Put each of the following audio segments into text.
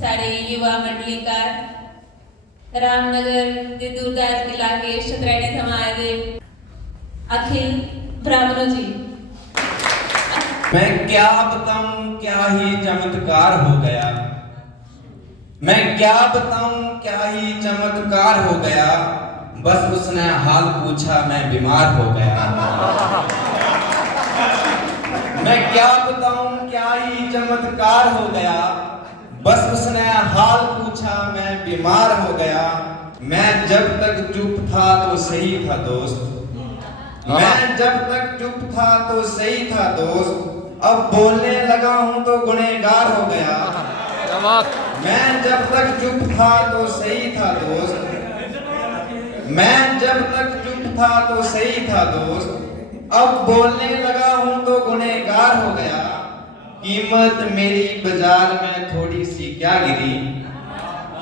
साढ़े युवा मंडली का रामनगर के दूरदराज इलाके शतरैनी समाज के अखिल ब्राह्मणों जी। मैं क्या बताऊं क्या ही चमत्कार हो गया, मैं क्या बताऊं क्या ही चमत्कार हो गया, बस उसने हाल पूछा मैं बीमार हो गया। मैं क्या बताऊं क्या ही चमत्कार हो गया, बस उसने हाल पूछा मैं बीमार हो गया। मैं जब तक चुप था तो सही था दोस्त, मैं जब तक चुप था तो सही था दोस्त, अब बोलने लगा हूं तो गुनहगार हो गया। मैं जब तक चुप था तो सही था दोस्त, मैं जब तक चुप था तो सही था दोस्त, अब बोलने लगा हूं तो गुनहगार हो गया। कीमत मेरी बाजार में थोड़ी सी क्या गिरी,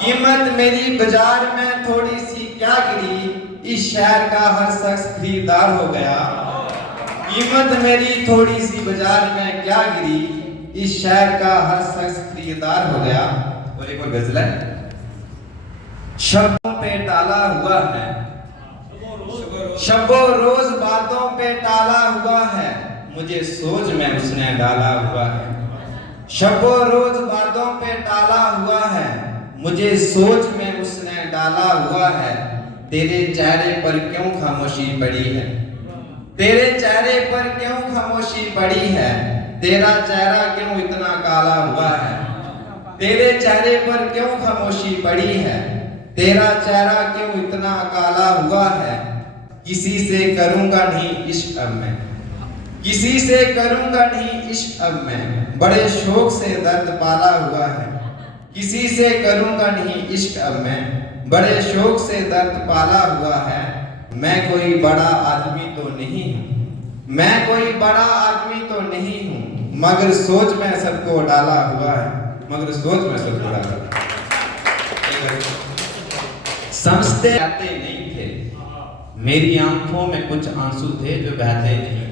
कीमत मेरी बाजार में थोड़ी सी क्या गिरी, इस शहर का हर शख्स खरीदार हो गया। कीमत मेरी थोड़ी सी बाजार में क्या गिरी, इस शहर का हर शख्स खरीदार हो गया। और एक और गजल है, शब्दों पे टाला हुआ है, शब्बो रोज बातों पे टाला हुआ है, मुझे सोच में उसने डाला हुआ है। शब्बो रोज बातों पे टाला हुआ है, मुझे सोच में उसने डाला हुआ है। तेरे चेहरे पर क्यों खामोशी पड़ी है, तेरे चेहरे पर क्यों खामोशी पड़ी है, तेरा चेहरा क्यों इतना काला हुआ है, तेरे चेहरे पर क्यों खामोशी पड़ी है, तेरा चेहरा क्यों इतना काला हुआ है। किसी से करूंगा नहीं इश्क अब मैं, किसी से करूंगा नहीं इश्क अब मैं, बड़े शौक से दर्द पाला हुआ है। किसी से करूंगा नहीं इश्क अब मैं, बड़े शौक से दर्द पाला हुआ है। मैं कोई बड़ा आदमी तो नहीं हूँ, मैं कोई बड़ा आदमी तो नहीं हूँ, मगर सोच में सबको डाला हुआ है, मगर सोच में सबको डाला। समझते आते नहीं थे, मेरी आंखों में कुछ आंसू थे जो बहते नहीं थे।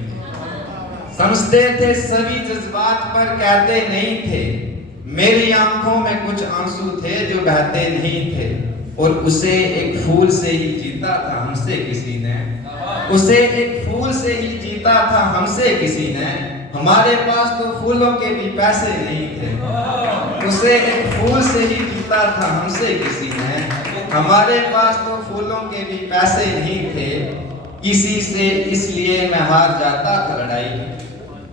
समझते थे सभी जज्बात पर कहते नहीं थे, मेरी आंखों में कुछ आंसू थे जो बहते नहीं थे। और उसे एक फूल से ही जीता था हमसे किसी ने, उसे एक फूल से ही जीता था हमसे किसी ने, हमारे पास तो फूलों के भी पैसे नहीं थे। उसे एक फूल से ही जीता था हमसे किसी ने, हमारे पास तो फूलों के भी पैसे नहीं थे। किसी से इसलिए मैं हार जाता था लड़ाई,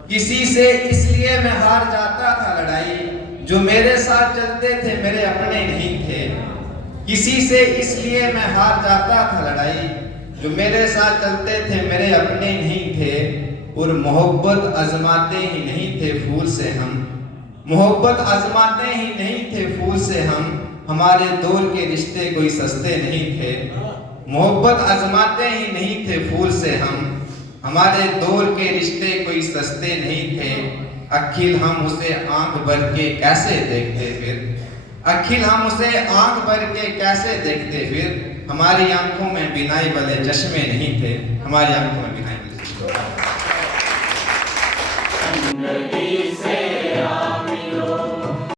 किसी से इसलिए मैं हार जाता था लड़ाई, जो मेरे साथ चलते थे मेरे अपने नहीं थे। किसी से इसलिए मैं हार जाता था लड़ाई, जो मेरे साथ चलते थे मेरे अपने नहीं थे। और मोहब्बत आजमाते ही नहीं थे फूल से हम, मोहब्बत आजमाते ही नहीं थे फूल से हम, हमारे दौर के रिश्ते कोई सस्ते नहीं थे। मोहब्बत आजमाते ही नहीं थे फूल से हम, हमारे दौर के रिश्ते कोई सस्ते नहीं थे। अखिल हम उसे आंख भर के कैसे देखते फिर, अखिल हम उसे आंख भर के कैसे देखते फिर, हमारी आंखों में बिनाई वाले चश्मे नहीं थे, हमारी आंखों में बिनाई वाले चश्मे।